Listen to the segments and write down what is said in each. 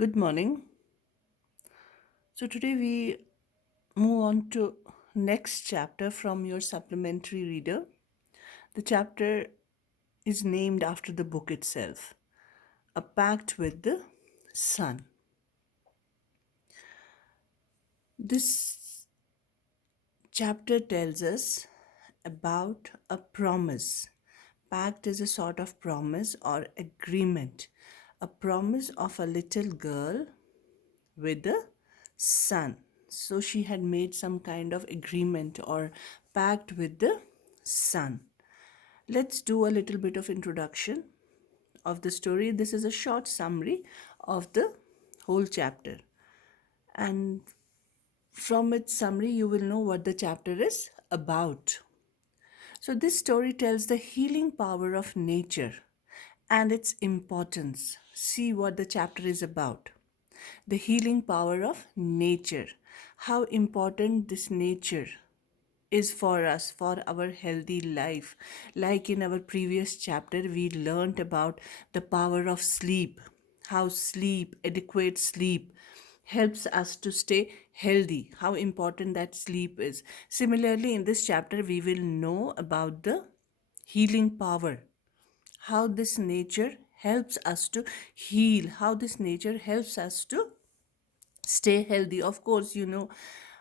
Good morning. So today we move on to next chapter from your supplementary reader. The chapter is named after the book itself, A Pact with the Sun. This chapter tells us about a promise. Pact is a sort of promise or agreement, a promise of a little girl with the sun. So she had made some kind of agreement or pact with the sun. Let's do a little bit of introduction of the story. This is a short summary of the whole chapter. And from its summary, you will know what the chapter is about. So, this story tells the healing power of nature and its importance. See what the chapter is about. The healing power of nature. How important this nature is for us, for our healthy life. Like in our previous chapter, we learned about the power of sleep, how sleep, adequate sleep, helps us to stay healthy, how important that sleep is. Similarly, in this chapter, we will know about the healing power, how this nature helps us to heal, how this nature helps us to stay healthy. Of course, you know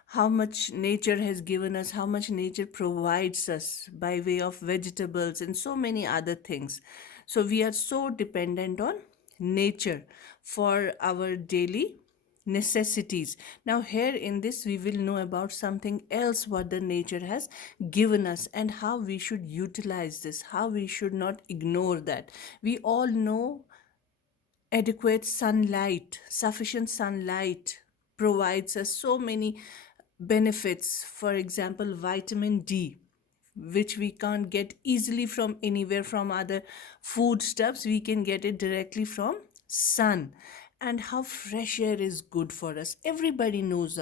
how much nature has given us, how much nature provides us by way of vegetables and so many other things. So we are so dependent on nature for our daily necessities. Now here in this we will know about something else, what the nature has given us and how we should utilize this, how we should not ignore that. We all know adequate sunlight, sufficient sunlight provides us so many benefits. For example, vitamin D, which we can't get easily from anywhere from other foodstuffs, we can get it directly from sun. And how fresh air is good for us. Everybody knows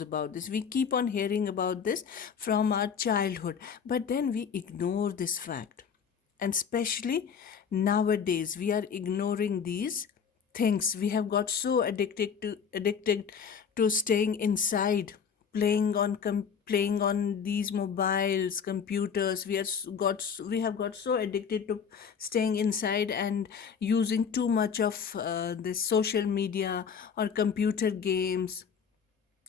about this. We keep on hearing about this from our childhood, but then we ignore this fact, and especially nowadays we are ignoring these things. We have got so addicted to staying inside, playing on these mobiles, computers. We have got so addicted to staying inside and using too much of this social media or computer games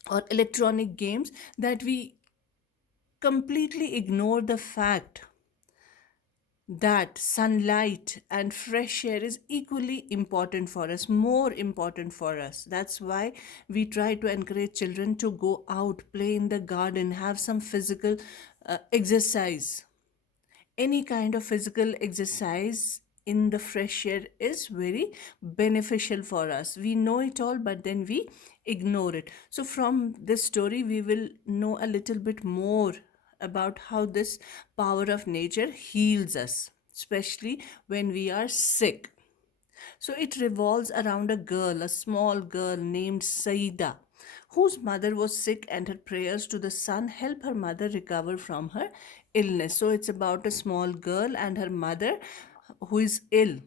or electronic games that we completely ignore the fact that sunlight and fresh air is equally important for us, more important for us. That's why we try to encourage children to go out, play in the garden, have some physical exercise. Any kind of physical exercise in the fresh air is very beneficial for us. We know it all, but then we ignore it. So from this story we will know a little bit more about how this power of nature heals us, especially when we are sick. So it revolves around a girl, a small girl named Saida, whose mother was sick, and her prayers to the sun help her mother recover from her illness. So it's about a small girl and her mother who is ill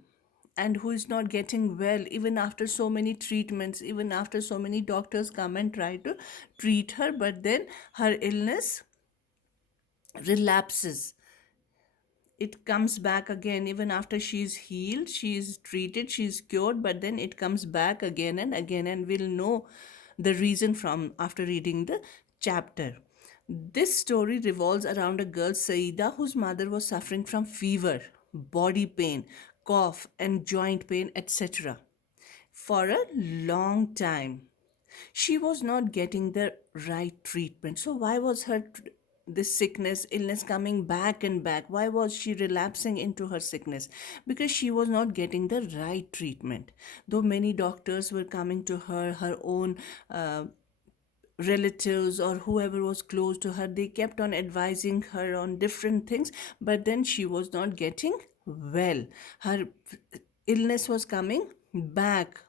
and who is not getting well, even after so many treatments, even after so many doctors come and try to treat her, but then her illness relapses. It comes back again. Even after she's healed, she's treated, she's cured, but then it comes back again and again, and we'll know the reason from after reading the chapter. This story revolves around a girl, Saida, whose mother was suffering from fever, body pain, cough and joint pain, etc. for a long time. She was not getting the right treatment. So why was this sickness, illness coming back and back? Why was she relapsing into her sickness? Because she was not getting the right treatment. Though many doctors were coming to her, her own relatives or whoever was close to her, they kept on advising her on different things, but then she was not getting well. Her illness was coming back.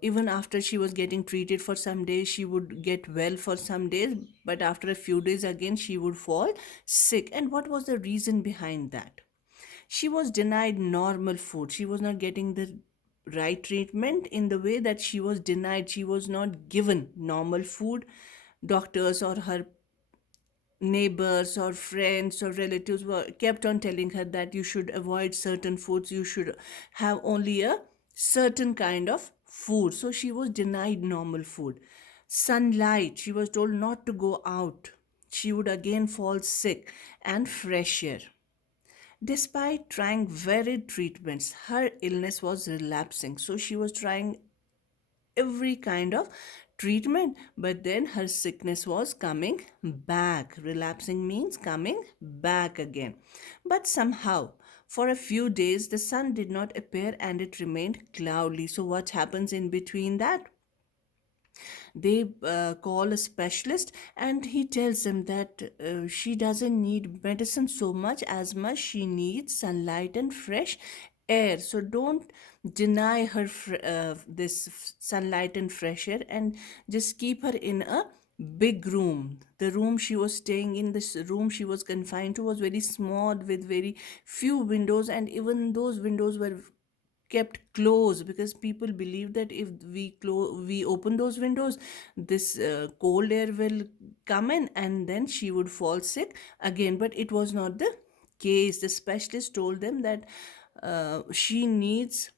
Even after she was getting treated for some days, she would get well for some days, but after a few days again she would fall sick. And what was the reason behind that? She was denied normal food. She was not getting the right treatment in the way that she was denied, she was not given normal food. Doctors or her neighbors or friends or relatives were kept on telling her that you should avoid certain foods, you should have only a certain kind of food. So she was denied normal food. Sunlight, she was told not to go out, she would again fall sick. And fresh air. Despite trying varied treatments, her illness was relapsing. So she was trying every kind of treatment, but then her sickness was coming back. Relapsing means coming back again. But somehow, for a few days, the sun did not appear and it remained cloudy. So, what happens in between that? They call a specialist and he tells them that she doesn't need medicine so much as much she needs sunlight and fresh air. So don't deny her this sunlight and fresh air, and just keep her in a big room. The room she was staying in, this room she was confined to, was very small with very few windows, and even those windows were kept closed because people believe that if we open those windows, this cold air will come in and then she would fall sick again. But it was not the case. The specialist told them that she needs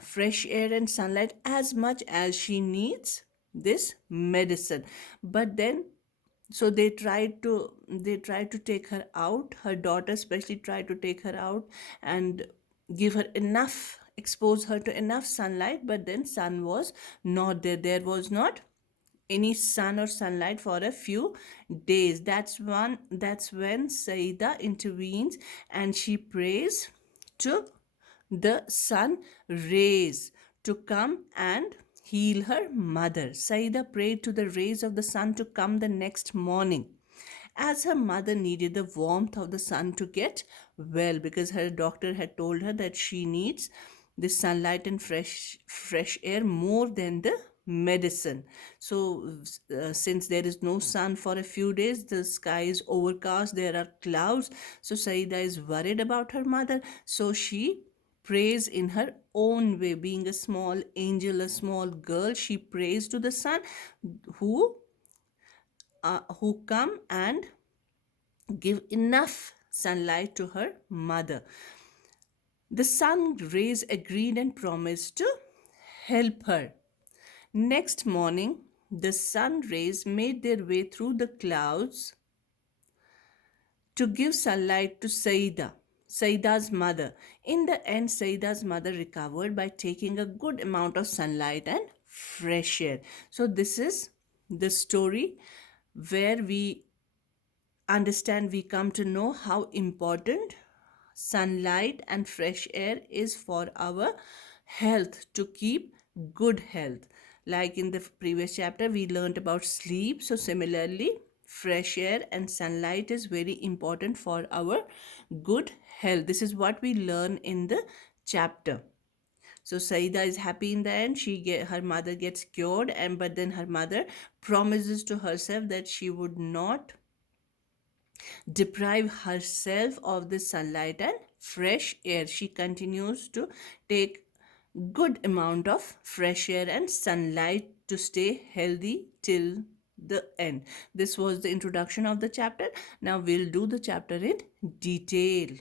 fresh air and sunlight as much as she needs this medicine. But then, so they tried to take her out, her daughter especially tried to take her out and give her enough, expose her to enough sunlight. But then sun was not there, there was not any sun or sunlight for a few days. That's when Saida intervenes and she prays to the sun rays to come and heal her mother. Saida prayed to the rays of the sun to come the next morning, as her mother needed the warmth of the sun to get well, because her doctor had told her that she needs the sunlight and fresh air more than the medicine. So since there is no sun for a few days, the sky is overcast, there are clouds, so Saida is worried about her mother. So she prays in her own way. Being a small angel, a small girl, she prays to the sun who come and give enough sunlight to her mother. The sun rays agreed and promised to help her. Next morning, the sun rays made their way through the clouds to give sunlight to Saida's mother. In the end, Saida's mother recovered by taking a good amount of sunlight and fresh air. So, this is the story where we come to know how important sunlight and fresh air is for our health, to keep good health. Like in the previous chapter we learned about sleep, so similarly fresh air and sunlight is very important for our good health. This is what we learn in the chapter. So Saida is happy in the end. Her mother gets cured, and but then her mother promises to herself that she would not deprive herself of the sunlight and fresh air. She continues to take good amount of fresh air and sunlight to stay healthy till the end. This was the introduction of the chapter. Now we'll do the chapter in detail.